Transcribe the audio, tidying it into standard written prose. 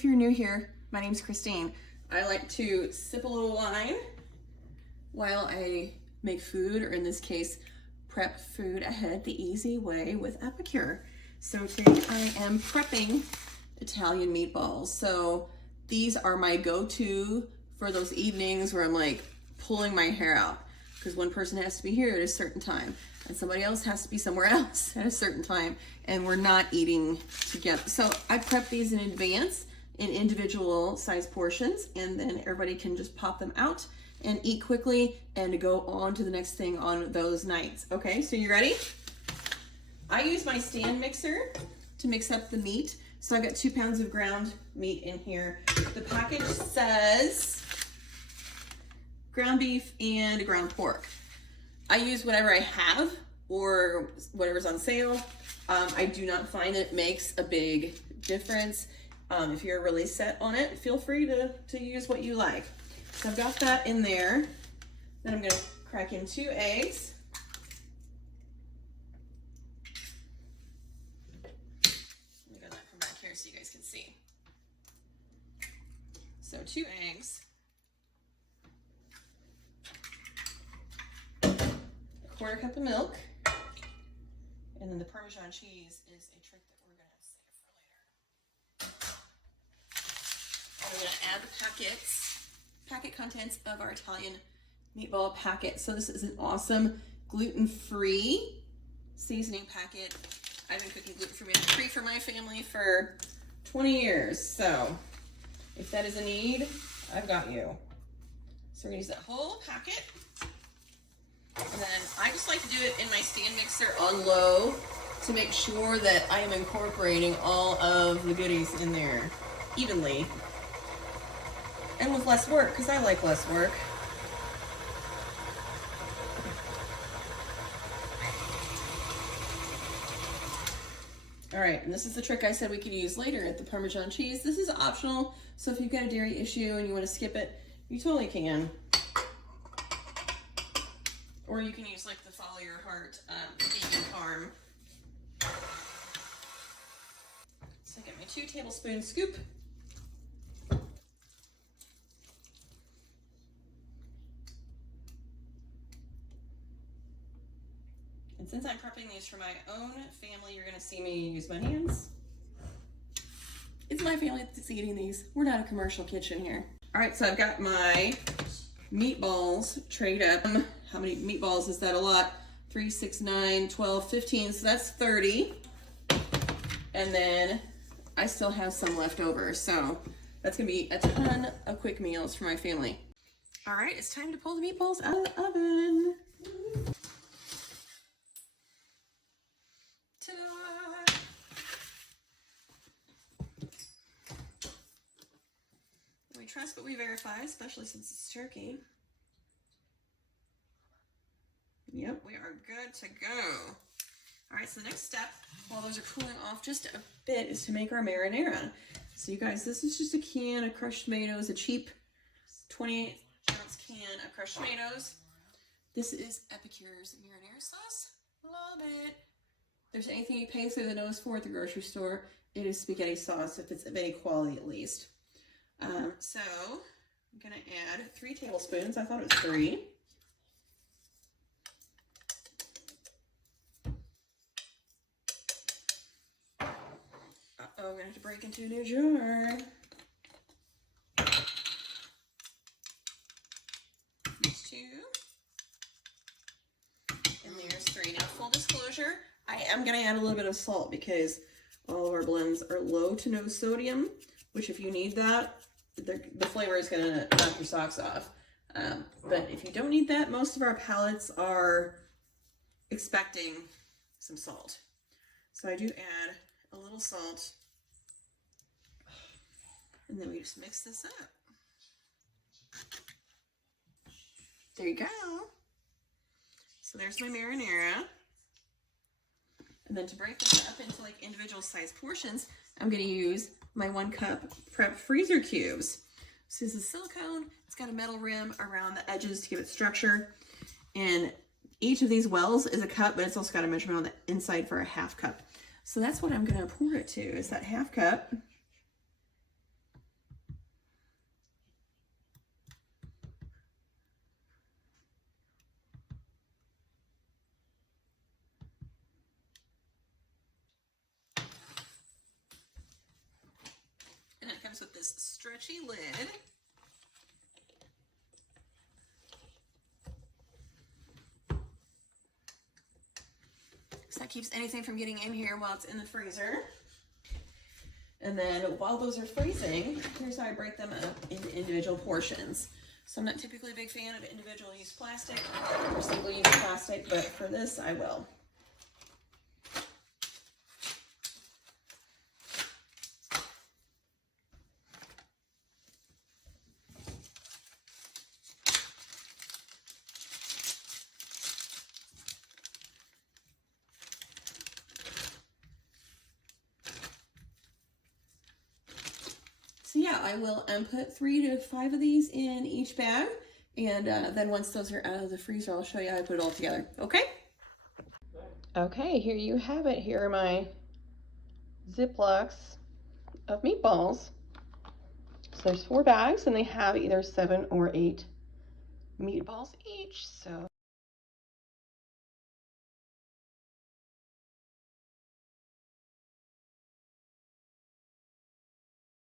if you're new here, my name's Christine. I like to sip a little wine while I make food, or in this case, prep food ahead the easy way with Epicure. So today I am prepping Italian meatballs. So these are my go-to for those evenings where I'm like pulling my hair out, because one person has to be here at a certain time and somebody else has to be somewhere else at a certain time, and we're not eating together. So I prep these in advance in individual size portions, and then everybody can just pop them out and eat quickly and go on to the next thing on those nights. Okay, so you ready? I use my stand mixer to mix up the meat. So I've got 2 pounds of ground meat in here. The package says ground beef and ground pork. I use whatever I have or whatever's on sale. I do not find it makes a big difference. If you're really set on it, feel free to use what you like. So I've got that in there. Then I'm gonna crack in 2 eggs. Let me go that from back here so you guys can see. So 2 eggs. A 1/4 cup of milk. And then the Parmesan cheese is a trick that we're gonna save for later. I'm gonna add the packet contents of our Italian meatball packet. So this is an awesome gluten-free seasoning packet. I've been cooking gluten-free for my family for 20 years. So if that is a need, I've got you. So we're gonna use that whole packet. And then I just like to do it in my stand mixer on low to make sure that I am incorporating all of the goodies in there evenly. And with less work, because I like less work. All right, and this is the trick I said we could use later at the Parmesan cheese. This is optional, so if you've got a dairy issue and you want to skip it, you totally can. Or you can use like the Follow Your Heart vegan parm. So I get my 2 tablespoon scoop. And since I'm prepping these for my own family, you're gonna see me use my hands. It's my family that's eating these. We're not a commercial kitchen here. All right, so I've got my meatballs trayed up. How many meatballs is that? A lot. 3, 6, 9, 12, 15, so that's 30. And then I still have some left over, so that's gonna be a ton of quick meals for my family. All right, it's time to pull the meatballs out of the oven. Ta-da! We trust but we verify, especially since it's turkey. Yep, we are good to go. All right, so the next step, while those are cooling off just a bit, is to make our marinara. So you guys, this is just a can of crushed tomatoes, a cheap 28-ounce can of crushed tomatoes. This is Epicure's marinara sauce. Love it. If there's anything you pay through the nose for at the grocery store, it is spaghetti sauce, if it's of any quality at least. So I'm gonna add 3 tablespoons. I thought it was 3. I'm gonna have to break into a new jar. There's 2. And there's 3. Now, full disclosure, I am gonna add a little bit of salt because all of our blends are low to no sodium, which if you need that, the flavor is gonna knock your socks off. But if you don't need that, most of our palates are expecting some salt. So I do add a little salt. And then we just mix this up. There you go. So there's my marinara. And then to break this up into like individual size portions, I'm gonna use my 1 cup prep freezer cubes. So this is silicone. It's got a metal rim around the edges to give it structure. And each of these wells is a cup, but it's also got a measurement on the inside for a 1/2 cup. So that's what I'm gonna pour it to, is that 1/2 cup. comes with this stretchy lid. So that keeps anything from getting in here while it's in the freezer. And then while those are freezing, here's how I break them up into individual portions. So I'm not typically a big fan of individual use plastic or single use plastic, but for this I will. So yeah, I will put 3 to 5 of these in each bag, and then once those are out of the freezer, I'll show you how I put it all together, okay? Okay, here you have it. Here are my Ziplocs of meatballs. So there's 4 bags, and they have either 7 or 8 meatballs each, so